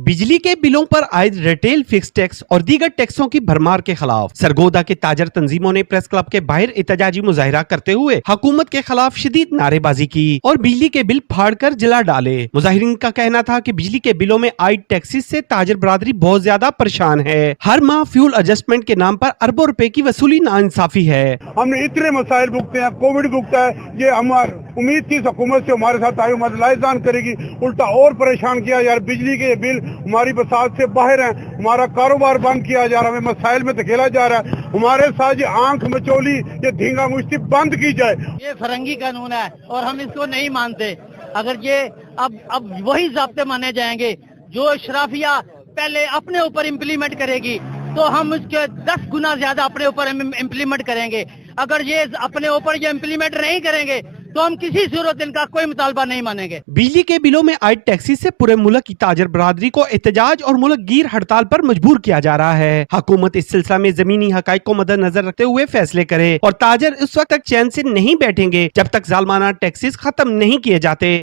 बिजली के बिलों पर आयद रिटेल फिक्स टैक्स और दीगर टैक्सों की भरमार के खिलाफ सरगोदा के ताजर तंजीमों ने प्रेस क्लब के बाहर एहतजाजी मुजाहिरा करते हुए हुकूमत के खिलाफ शदीद नारेबाजी की और बिजली के बिल फाड़ कर जला डाले। मुजाहिरीन का कहना था कि बिजली के बिलों में आयद टैक्सेस से ताजर बरादरी बहुत ज्यादा परेशान है। हर माह फ्यूल एडजस्टमेंट के नाम पर अरबों रुपए की वसूली नाइंसाफी है। हमने इतने मसाइल भुगते हैं, कोविड भुगता है, ये हमारी उम्मीद थी हुकूमत से हमारे साथ आई हमारे लाइजान करेगी, उल्टा और परेशान किया यार। बिजली के बिल हमारी बसात से बाहर हैं, हमारा कारोबार बंद किया जा रहा है, हमें मसाइल में धकेला जा रहा है। हमारे साथ ये आंख मचोली, ये धींगा मुश्ती बंद की जाए। ये फरंगी कानून है और हम इसको नहीं मानते। अगर ये अब वही ज़ाब्ते माने जाएंगे जो शराफिया पहले अपने ऊपर इम्प्लीमेंट करेगी, तो हम उसके 10 गुना ज्यादा अपने ऊपर इम्प्लीमेंट करेंगे। अगर ये अपने ऊपर ये इम्प्लीमेंट नहीं करेंगे तो हम किसी सूरत इनका कोई मुतालबा नहीं मानेंगे। बिजली के बिलों में आयद टैक्सेस से पूरे मुल्क की ताजर बरादरी को एहतजाज और मुल्क गिर हड़ताल पर मजबूर किया जा रहा है। हुकूमत इस सिलसिला में जमीनी हकाइक को मद्देनजर रखते हुए फैसले करे और ताजर उस वक्त तक चैन से नहीं बैठेंगे जब तक जालमाना टैक्सेस खत्म नहीं किए जाते।